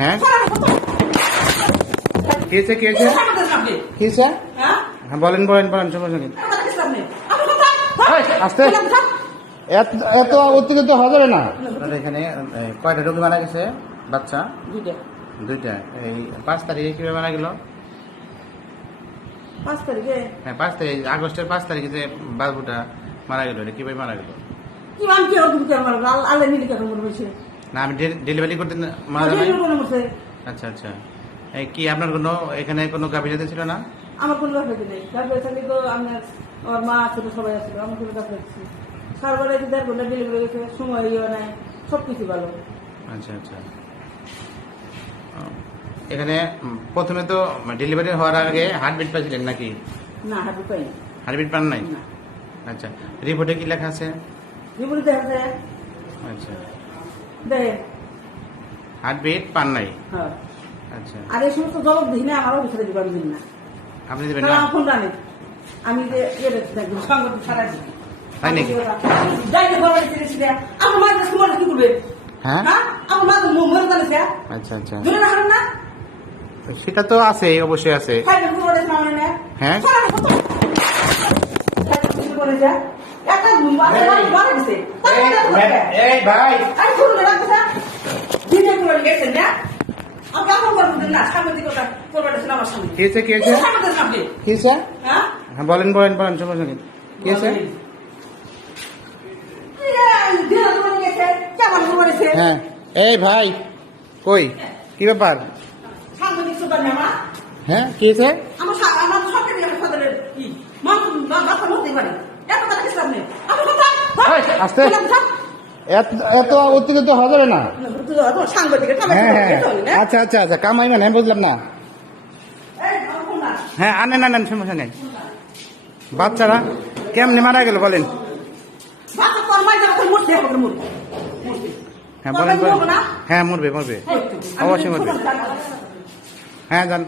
হ্যাঁ খেয়েছে খেয়েছে খেয়েছে হ্যাঁ বলেন বলেন বলেন সমস্যা নেই আস্তে এত অতিরিক্ত হওয়া যাবে না। এখানে কয়টা রোগী মারা গেছে বাচ্চা? দুইটা। এই 5 তারিখে কিভাবে মারা গেল? 5 তারিখে? হ্যাঁ 5 তারিখ আগস্টের 5 তারিখে যে বাবুটা মারা গেল এটা কিভাবে মারা গেল? কি মান কি রকম কি মারা গেল? আল্লাহ মিলি কেন মরছে? না আমি ডেলিভারি করতে মারা যাবে। আচ্ছা আচ্ছা। এই কি আপনার কোনো এখানে কোনো গাফিলতি ছিল না? আমার কোনো গাফিলতি নেই। গাফিলতি থাকলে তো আমার মা ছিল সবাই ছিল, আমার কোনো গাফিলতি ছিল। সারবার 1.5 ঘন্টা ডেলিভারি গেছে, সময় নাই, সবকিছু ভালো। আচ্ছা আচ্ছা। এখানে প্রথমে তো ডেলিভারি হওয়ার আগে হার্টবিট পাইছিলেন নাকি? না হার্টবিট পাইনি। হার্টবিট পান নাই? আচ্ছা রিপোর্টে কি লেখা আছে? রিপোর্টে দেখা যায়। আচ্ছা দেখে হার্টবিট পান নাই? হ্যাঁ। আচ্ছা আর এই সমস্ত জবাব দিই না, আমারও ভিতরে দিবেন দিন না। আপনি দিবেন না? আমার ফোন জানেন আমি যে দেখবেন সংগঠন ছাড়া দিই। তাই নাকি? যাইতে বলা দিয়েছিল আমার মা সময় কি করবে? হ্যাঁ আমার মা মরে জানেছে। আচ্ছা আচ্ছা ধরে না হারেন না? সেটা তো আছে অবশ্যই আছে। হ্যাঁ এই ভাই খেয়েছে খেয়েছে খেয়েছে হ্যাঁ বলেন বলেন বলেন সমস্যা নেই খেয়েছে হ্যাঁ এই ভাই কই কি ব্যাপার হ্যাঁ খেয়েছে আস্তে এত অতিরিক্ত হওয়া যাবে না। হ্যাঁ হ্যাঁ আচ্ছা আচ্ছা আচ্ছা কামাই মানে বুঝলাম না। হ্যাঁ আনেন আনেন সমস্যা নেই। বাচ্চারা কেমনে মারা গেল বলেন? হ্যাঁ বলেন বলেন। হ্যাঁ মরবে মরবে অবশ্যই মরবে। হ্যাঁ যান।